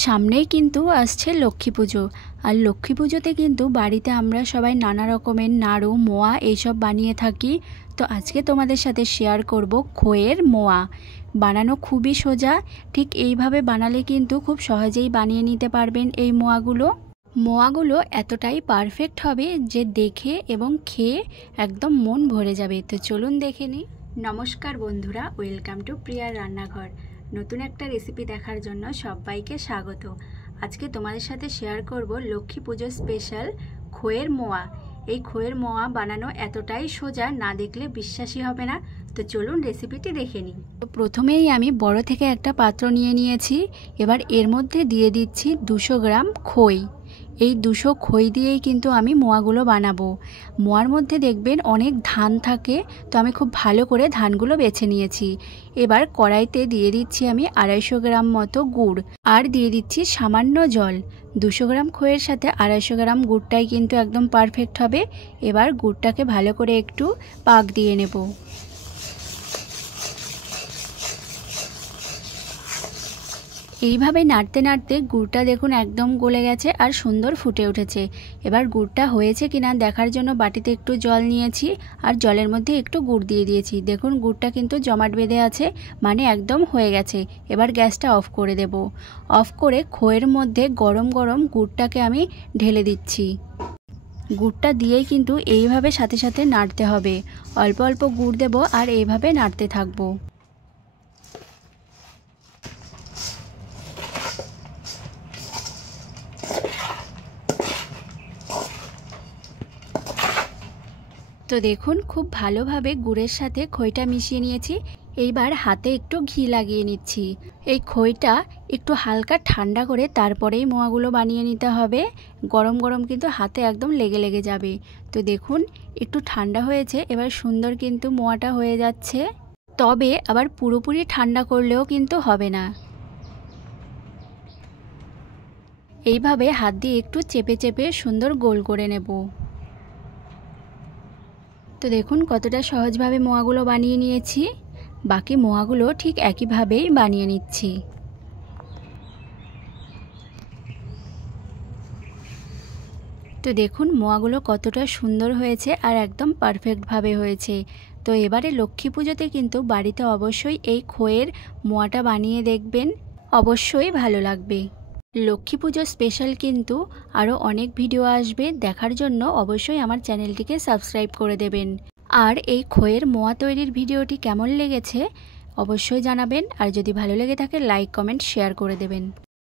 সামনেই কিন্তু আসছে লক্ষ্মী পুজো। আর লক্ষ্মী পুজোতে কিন্তু বাড়িতে আমরা সবাই নানা রকমের নাড়ু, মোয়া এইসব বানিয়ে থাকি। তো আজকে তোমাদের সাথে শেয়ার করব খইয়ের মোয়া। বানানো খুবই সোজা, ঠিক এইভাবে বানালে কিন্তু খুব সহজেই বানিয়ে নিতে পারবেন এই মোয়াগুলো এতটাই পারফেক্ট হবে যে দেখে এবং খেয়ে একদম মন ভরে যাবে। তো চলুন দেখে নিই। নমস্কার বন্ধুরা, ওয়েলকাম টু প্রিয়ার রান্নাঘর। নতুন একটা রেসিপি দেখার জন্য সবাইকে স্বাগত। আজকে তোমাদের সাথে শেয়ার করব লক্ষ্মী পুজো স্পেশাল খইয়ের মোয়া। এই খইয়ের মোয়া বানানো এতটাই সোজা, না দেখলে বিশ্বাসই হবে না। তো চলুন রেসিপিটি দেখে নিই। তো প্রথমেই আমি বড় থেকে একটা পাত্র নিয়ে নিয়েছি। এবার এর মধ্যে দিয়ে দিচ্ছি 200 গ্রাম খই। এই 200 খই দিয়েই কিন্তু আমি মোয়াগুলো বানাবো। মোয়ার মধ্যে দেখবেন অনেক ধান থাকে, তো আমি খুব ভালো করে ধানগুলো বেছে নিয়েছি। এবার কড়াইতে দিয়ে দিচ্ছি আমি 250 গ্রাম মতো গুড়, আর দিয়ে দিচ্ছি সামান্য জল। 200 গ্রাম খইয়ের সাথে 250 গ্রাম গুড়টাই কিন্তু একদম পারফেক্ট হবে। এবার গুড়টাকে ভালো করে একটু পাক দিয়ে নেব। এইভাবে নাড়তে নাড়তে গুড়টা দেখুন একদম গলে গেছে আর সুন্দর ফুটে উঠেছে। এবার গুড়টা হয়েছে কিনা দেখার জন্য বাটিতে একটু জল নিয়েছি, আর জলের মধ্যে একটু গুড় দিয়ে দিয়েছি। দেখুন গুড়টা কিন্তু জমাট বেঁধে আছে, মানে একদম হয়ে গেছে। এবার গ্যাসটা অফ করে দেব। অফ করে খইয়ের মধ্যে গরম গরম গুড়টাকে আমি ঢেলে দিচ্ছি। গুড়টা দিয়েই কিন্তু এইভাবে সাথে সাথে নাড়তে হবে। অল্প অল্প গুড় দেব আর এইভাবে নাড়তে থাকবো। তো দেখুন খুব ভালোভাবে গুড়ের সাথে খইটা মিশিয়ে নিয়েছি। এইবার হাতে একটু ঘি লাগিয়ে নিচ্ছি। এই খইটা একটু হালকা ঠান্ডা করে তারপরেই মোয়াগুলো বানিয়ে নিতে হবে। গরম গরম কিন্তু হাতে একদম লেগে লেগে যাবে। তো দেখুন একটু ঠান্ডা হয়েছে, এবার সুন্দর কিন্তু মোয়াটা হয়ে যাচ্ছে। তবে আবার পুরোপুরি ঠান্ডা করলেও কিন্তু হবে না। এইভাবে হাত দিয়ে একটু চেপে চেপে সুন্দর গোল করে নেব। তো দেখুন কতটা সহজভাবে মোয়াগুলো বানিয়ে নিয়েছি। বাকি মোয়াগুলো ঠিক একইভাবেই বানিয়ে নিচ্ছি। তো দেখুন মোয়াগুলো কতটা সুন্দর হয়েছে আর একদম পারফেক্টভাবে হয়েছে। তো এবারে লক্ষ্মী পুজোতে কিন্তু বাড়িতে অবশ্যই এই খইয়ের মোয়াটা বানিয়ে দেখবেন, অবশ্যই ভালো লাগবে। লক্ষ্মী পুজো স্পেশাল কিন্তু আরও অনেক ভিডিও আসবে, দেখার জন্য অবশ্যই আমার চ্যানেলটিকে সাবস্ক্রাইব করে দেবেন। আর এই খইয়ের মোয়া তৈরির ভিডিওটি কেমন লেগেছে অবশ্যই জানাবেন, আর যদি ভালো লেগে থাকে লাইক, কমেন্ট, শেয়ার করে দেবেন।